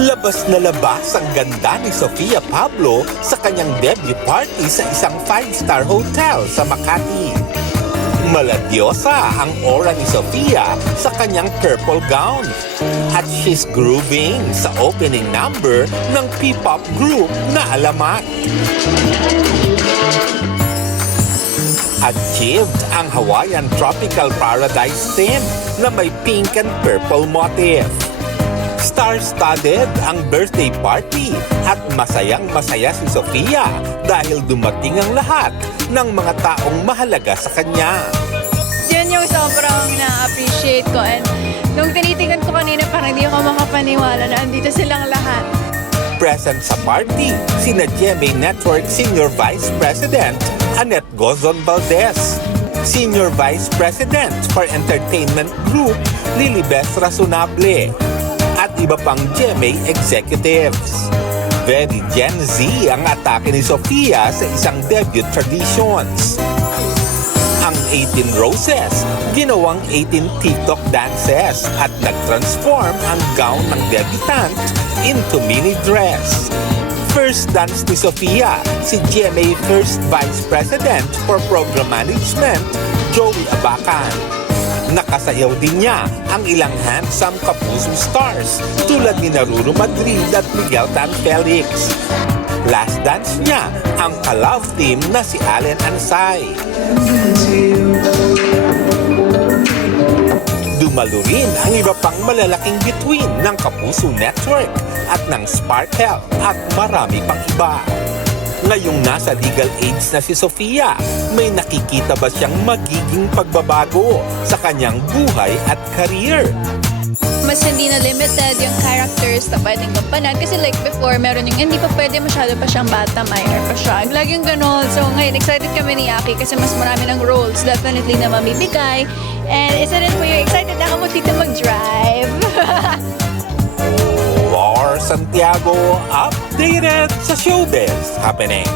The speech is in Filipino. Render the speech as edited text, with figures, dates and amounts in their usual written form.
Labas na labas ang ganda ni Sofia Pablo sa kanyang debut party sa isang 5-star hotel sa Makati. Maladyosa ang aura ni Sofia sa kanyang purple gown at she's grooving sa opening number ng P-pop group na Alamat. Achieved ang Hawaiian Tropical Paradise theme na may pink and purple motif. Star-studded ang birthday party at masayang-masaya si Sofia dahil dumating ang lahat ng mga taong mahalaga sa kanya. Yan yung sobrang na-appreciate ko, and nung tinitingnan ko kanina parang hindi ako makapaniwala na andito silang lahat. Present sa party, sina GMA Network Senior Vice President Annette Gozon Valdez, Senior Vice President for Entertainment Group Lilibeth Razonable, at iba pang GMA executives. Very Gen Z ang atake ni Sofia sa isang debut traditions. Ang 18 Roses, ginawang 18 TikTok dances at nag-transform ang gown ng debutant into mini dress. First dance ni Sofia, si GMA First Vice President for Program Management, Joey Abacan. Nakasayaw din niya ang ilang handsome Kapuso stars tulad ni Ruru Madrid at Miguel Tan Felix. Last dance niya ang ka-love team na si Allen Ansay. Dumalo rin ang iba pang malalaking bituin ng Kapuso Network at ng Sparkle at marami pang iba. Ngayong nasa legal age na si Sofia, may nakikita ba siyang magiging pagbabago sa kanyang buhay at career? Mas hindi na limited yung characters na pwedeng gampanan. Kasi like before, meron yung hindi pa pwede masyado pa siyang bata, minor pa siya. Laging ganon. So ngayon, excited kami ni Aki kasi mas marami ng roles definitely na mamibigay. And isa rin po yung excited na ako dito mag-drive. Lor Santiago, updated sa showbiz happenings.